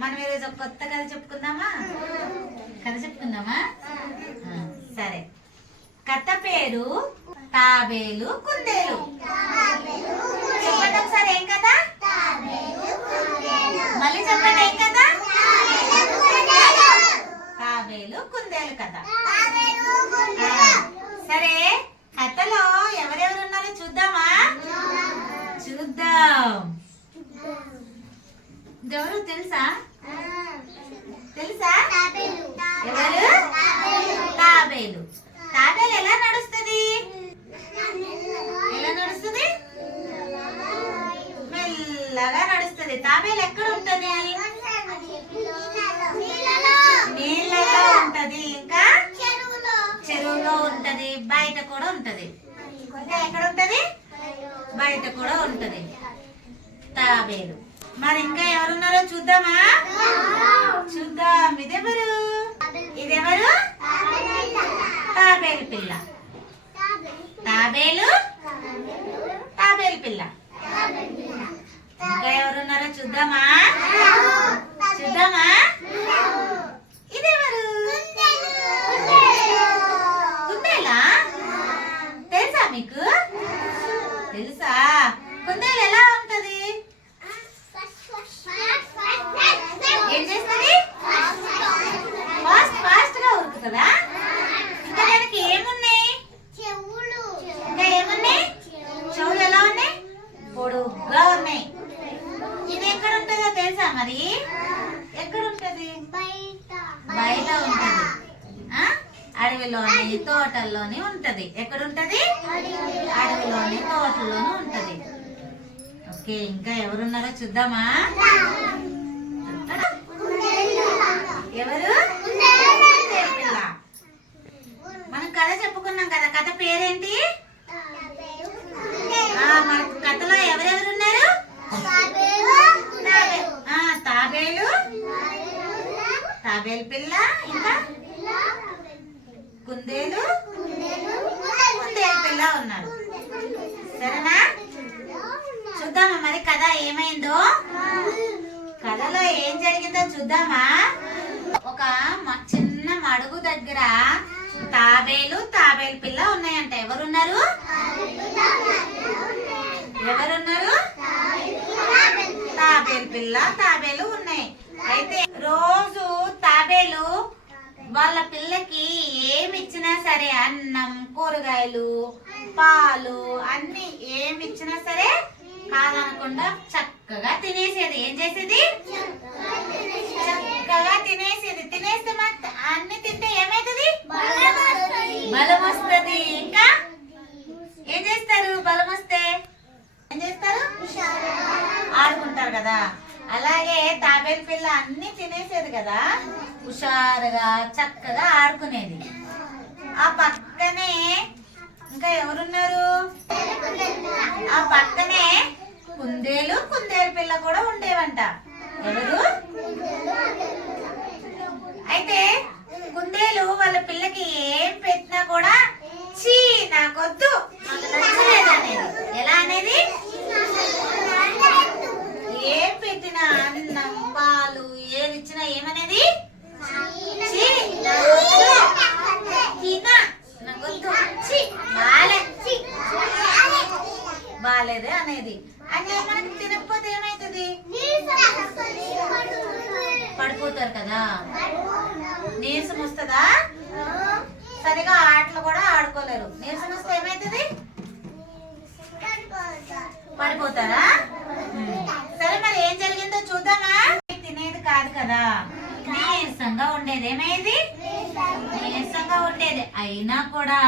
మనం ఈరోజు ఒక కొత్త కథ చెప్పుకుందామా? కథ చెప్పుకుందామా? సరే. కథ పేరు తాబేలు కుందేలు. చెప్పండి ఒకసారి, ఏం కదా? మళ్ళీ చెప్పండి, ఏం కదా? తాబేలు కుందేలు కథ. సరే, కథలో ఎవరెవరు ఉన్నారో చూద్దామా? చూద్దాం. ఎవరు తెలుసా? తెలుసా? ఎవరు? తాబేలు. తాబేలు ఎలా నడుస్తుంది? ఎలా నడుస్తుంది? మెల్లగా నడుస్తుంది. తాబేలు ఎక్కడ ఉంటది? నీళ్ళలో ఉంటది, ఇంకా చెరువులో ఉంటది, బయట కూడా ఉంటది. ఇంకా ఎక్కడ ఉంటది? బయట కూడా ఉంటది తాబేలు. మరి ఇంకా ఎవరున్నారో చూద్దామా? చూద్దాం. ఇదెవరు? ఇదెవరు? తాబేలు పిల్ల. తాబేలు తాబేలు పిల్ల. ఇంకా ఎవరున్నారో చూద్దామా? చూద్దామా? ఇదెవరు? కుందేలా? తెలుసా మీకు? తెలుసా? కుందేలు ఎలా ఉంటది? ఏం చేస్తుంది? ఫాస్ట్ గా ఉరుకుతుందా? ఇంకా దానికి ఏమున్నాయి? ఇంకా ఏమున్నాయి? చెవులు ఎలా ఉన్నాయి? పొడుగ్గా ఉన్నాయి. ఇది ఎక్కడ ఉంటుందో తెలుసా? మరి ఎక్కడ ఉంటది? బయట ఉంటది. అడవిలోని తోటల్లోని ఉంటది. ఎక్కడ ఉంటది? అడవిలోని తోటల్లోని ఉంటది. ఓకే, ఇంకా ఎవరున్నారో చూద్దామా? ఎవరు? మనం కథ చెప్పుకున్నాం కదా. కథ పేరేంటి? మన కథలో ఎవరెవరున్నారు? తాబేలు, తాబేలు పిల్ల, ఇంకా కుందేలు, కుందేలు పిల్ల ఉన్నారు. సరేనా? చూద్దామా మరి కథ ఏమైందో? కథలో ఏం జరిగిందో చూద్దామా? ఒక చిన్న మడుగు దగ్గర తాబేలు, తాబేలు పిల్ల ఉన్నాయంట. ఎవరున్నారు? ఎవరున్నారు? తాబేలు పిల్ల, తాబేలు ఉన్నాయి. అయితే రోజు తాబేలు వాళ్ళ పిల్లకి ఏమి ఇచ్చినా సరే, అన్నం, కూరగాయలు, పాలు అన్ని ఏమి ఇచ్చినా సరే కాదనకుండా చక్కగా తినేసేది. ఏం చేసేది? చక్కగా తినేసేది. తినేస్తే అన్ని తింటే ఏమైతుంది? బలం వస్తుంది. ఇంకా ఏం చేస్తారు? బలం వస్తే ఏం చేస్తారు? ఆడుకుంటారు కదా. అలాగే తాబేలు పిల్ల అన్ని తినేసేది కదా, హుషారుగా చక్కగా ఆడుకునేది. ఆ పక్కనే ఇంకా ఎవరున్నారు? ఆ పక్కనే కుందేలు, కుందేలు పిల్ల కూడా ఉండేవంట. ఎవరు? అయితే కుందేలు వాళ్ళ పిల్లకి ఏం పెట్టినా కూడా చీ నాకొద్దు, నాకు నచ్చలేదు అనేది. ఎలా అనేది? ఏం పెట్టినా, అన్నం, పాలు ఏది ఇచ్చినా ఏమనేది? బాలేదు అనేది. అంటే మనకి తినకపోతే ఏమైతుంది? పడిపోతారు కదా. నీరసం వస్తుందా? సరిగా ఆటలు కూడా ఆడుకోలేరు. నీరసం వస్తే ఏమైతుంది? పడిపోతారా? సరే, మరి ఏం జరిగిందో చూద్దామా? తినేది కాదు కదా, నీరసంగా ఉండేది. ఏమైంది? నీరసంగా ఉండేది. అయినా కూడా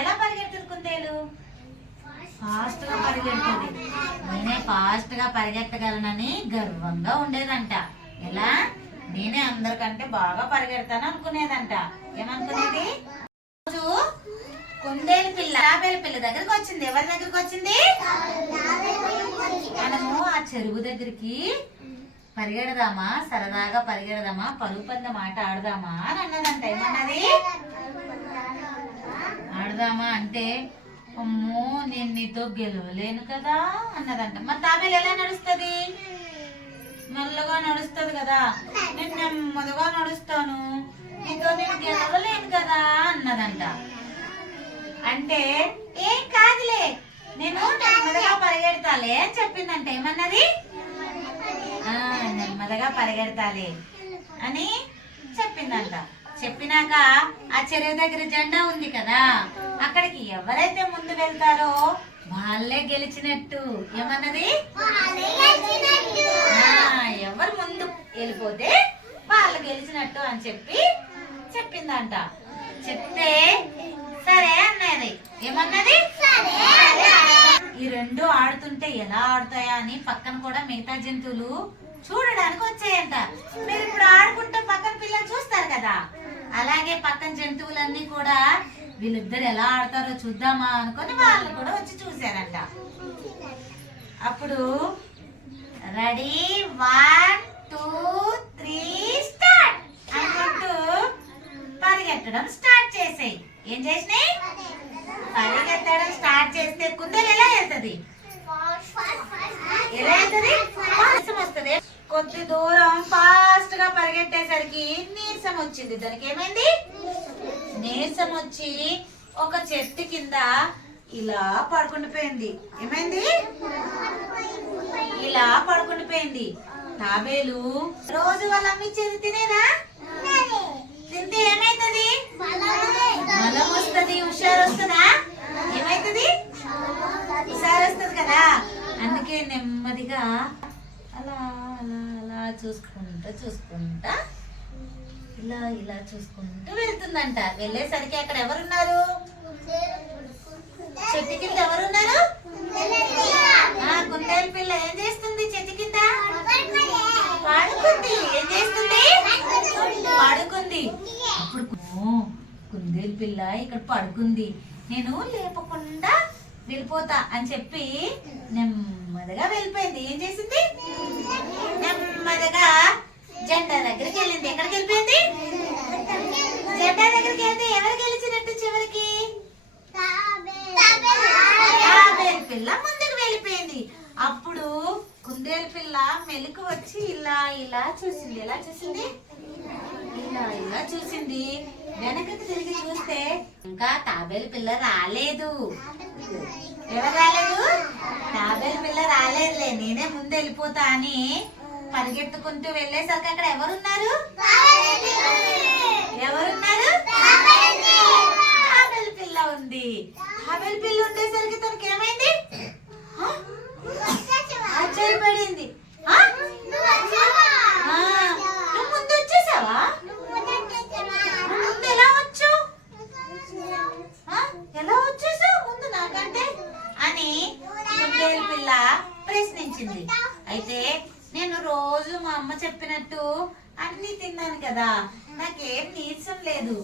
ఎలా పరిగెడుతుంది కుందేలు? ఫాస్ట్ గా పరిగెడుతుంది. నేనే ఫాస్ట్ గా పరిగెత్తగలనని గర్వంగా ఉండేదంట. ఎలా? నేనే అందరికంటే బాగా పరిగెడతాను అనుకునేదంట. ఏమనుకునేది? రోజు కుందేలు పిల్ల తాబేలు పిల్ల దగ్గరికి వచ్చింది. ఎవరి దగ్గరికి వచ్చింది? మనము ఆ చెరువు దగ్గరికి పరిగెడదామా, సరదాగా పరిగెడదామా, పరుగు పందెం ఆట ఆడదామా అని అన్నదంట. ఏమన్నది? ఆడదామా అంటే, అమ్మో నేను నీతో గెలవలేను కదా అన్నదంట. మరి తాబేలు ఎలా నడుస్తుంది? మెల్లగా నడుస్తుంది కదా, నేను నెమ్మదిగా నడుస్తాను, నీతో నేను గెలవలేను కదా అన్నదంట. అంటే ఏం కాదులే, నేను నెమ్మదిగా పరిగెడతాలే అని చెప్పిందంట. ఏమన్నది? నెమ్మదిగా పరిగెడతాలే అని చెప్పిందంట. చెప్పినాక ఆ చెరువు దగ్గర జెండా ఉంది కదా, అక్కడికి ఎవరైతే ముందు వెళ్తారో వాళ్ళే గెలిచినట్టు. ఏమన్నది? ఎవరు ముందు వెళ్ళిపోతే వాళ్ళు గెలిచినట్టు అని చెప్పిందంట. చెప్తే సరే అన్నది. ఏమన్నది? ఈ రెండు ఆడుతుంటే ఎలా ఆడుతాయా అని పక్కన కూడా మిగతా జంతువులు చూడడానికి వచ్చాయంట. మీరు ఇప్పుడు ఆడుకుంటే పక్కన పిల్లలు చూస్తారు కదా, అలాగే పక్కన జంతువులన్నీ కూడా వీళ్ళిద్దరు ఎలా ఆడతారో చూద్దామా అనుకొని వాళ్ళు కూడా వచ్చి చూసారంట. అప్పుడు రెడీ 1 2 3 స్టార్ట్ అనుకుంటూ పరిగెత్తడం స్టార్ట్ చేసాయి. ఏం చేసినాయి? పరిగెత్తడం స్టార్ట్ చేస్తే కుందేలు ఎలా వెళ్తుంది? ఎలా వెళ్తుంది? వస్తుంది. కొద్ది దూరం ఫాస్ట్ గా పరిగెట్టేసరికి నీరసం వచ్చింది. దానికి ఏమైంది? నీరసం వచ్చి ఒక చెట్టు కింద ఇలా పడుకుండిపోయింది. ఏమైంది? ఇలా పడుకుండిపోయింది. తాబేలు రోజు వాళ్ళ అమ్మిచ్చేది తినేనా? తింటే ఏమైతుంది? బలం వస్తుంది. హుషారు వస్తుందా? ఏమైతుంది? హుషారు వస్తుంది కదా. అందుకే నెమ్మదిగా అలా అలా అలా చూసుకుంటా ఇలా చూసుకుంటూ వెళ్తుందంట. వెళ్ళేసరికి అక్కడ ఎవరున్నారు? చెట్టు కింద ఎవరున్నారు? కుందేలు పిల్ల ఏం చేస్తుంది? చెట్టు కింద పడుకుంది. ఏం చేస్తుంది? పడుకుంది. అప్పుడు కుందేలు పిల్ల ఇక్కడ పడుకుంది, నేను లేపకుండా వెళ్ళిపోతా అని చెప్పి నెమ్మదిగా వెళ్ళిపోయింది. ఏం చేసింది? నెమ్మదిగా జెండా దగ్గరికి వెళ్ళింది. ఎక్కడికి వెళ్ళిపోయింది? జెండా దగ్గరికి వెళ్తే ఎవరు గెలిచినట్టు? చివరికి తాబేలు పిల్ల ముందుకు వెళ్ళిపోయింది. అప్పుడు కుందేలు పిల్ల మెలకు వచ్చి ఇలా చూసింది. ఎలా చూసింది? ఇలా చూసింది. వెనకకి తిరిగి చూస్తే ఇంకా తాబేలు పిల్ల రాలేదు. ఎవరు రాలేదు? తాబేలు పిల్ల రాలేదులే, నేనే ముందు వెళ్ళిపోతా అని పరిగెత్తుకుంటూ వెళ్ళేసరికి అక్కడ ఎవరున్నారు? తాబేలు పిల్ల ఉంది. తాబేలు పిల్ల ఉండేసరికి తనకి ఏమైంది? ఆశ్చర్యపడింది. నువ్వు ముందు వచ్చేసావా? ముందు ఎలా వచ్చేసావు ముందు నాకంటే అని కుందేలు పిల్ల ప్రశ్నించింది. అయితే నేను రోజు మా అమ్మ చెప్పినట్టు అన్ని తిన్నాను కదా, నాకేం నీరసం లేదు,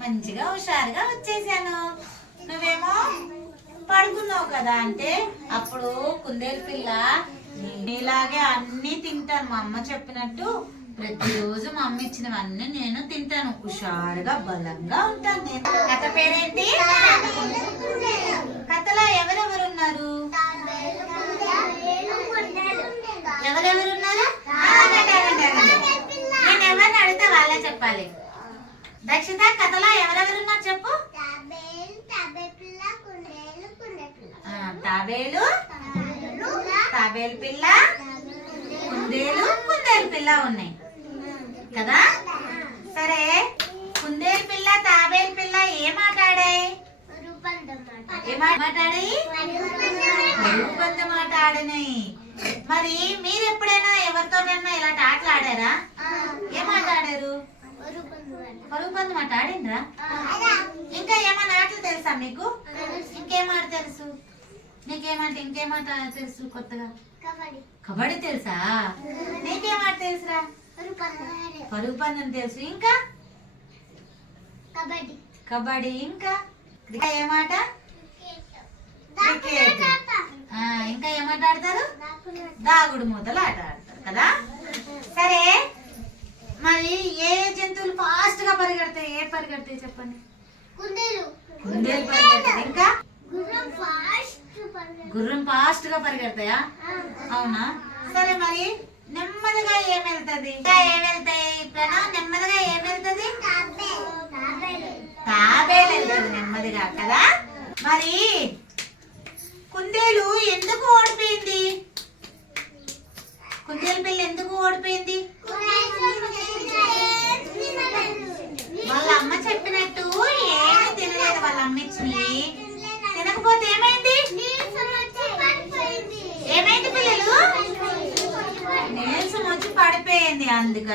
మంచిగా హుషారుగా వచ్చేసాను, నువ్వేమో పడుకున్నావు కదా అంటే అప్పుడు కుందేలు పిల్ల నీలాగే అన్ని తింటాను, మా అమ్మ చెప్పినట్టు ప్రతిరోజు మా అమ్మ ఇచ్చినవన్నీ నేను తింటాను, హుషారుగా బలంగా ఉంటాను. నేను కథ పేరేంటి? కథలో ఎవరెవరున్నారు? ఎవరెవరున్నారు? నేను ఎవరిని అడిగితే వాళ్ళే చెప్పాలి. దక్షిత కథలో ఎవరెవరున్నారు చెప్పు. తాబేలు, తాబేలు పిల్ల, కుందేలు, కుందేలు పిల్ల ఉన్నాయి కదా. సరే, కుందేలు పిల్ల తాబేలు పిల్ల ఏం మాట్లాడాయి? పందెం ఆట ఆడినాయి. మరి మీరు ఎప్పుడైనా ఎవరితోనైనా ఇలాంటి ఆటలు ఆడారా? ఏం ఆట ఆడారు? పరుగు పందెం ఆట ఆడిండ్రా? ఇంకా ఏమైనా ఆటలు తెలుసా మీకు? ఇంకేం ఆట తెలుసు? నీకేమంటే ఇంకేమాట తెలుసు కొత్తగా? కబడ్డీ తెలుసా? నీకేమాట తెలుసురా? పరుగు పందెం తెలుసు. ఇంకా కబడ్డీ. ఇంకా ఏమాట? క్రికెట్. ఇంకా ఏమాట ఆడతారు? దాగుడు మూతలు ఆట ఆడతారు కదా. సరే, మరి ఏ జంతువులు ఫాస్ట్ గా పరిగెడతాయి? ఏ పరిగెడతాయి చెప్పండి? కుందేలు పరిగెడతాయి. ఇంకా గుర్రం ఫాస్ట్ గా పరిగెడతాయా? అవునా? సరే, మరి నెమ్మదిగా ఏమెళ్తది? ఏమెళ్తాయి ప్రణవ్? నెమ్మదిగా ఏమెళ్తది? తాబేలు వెళ్తుంది నెమ్మదిగా కదా. మరి కుందేలు ఎందుకు ఓడిపోయింది? కుందేలు పిల్ల ఎందుకు ఓడిపోయింది? వాళ్ళ అమ్మ చెప్పినట్టు ఏమి తినలేదు. వాళ్ళ అమ్మ ఇచ్చి తినకపోతే ఏమైంది? ఏమైంది పిల్లలు? నీరసం వచ్చి పడిపోయింది. అందుకని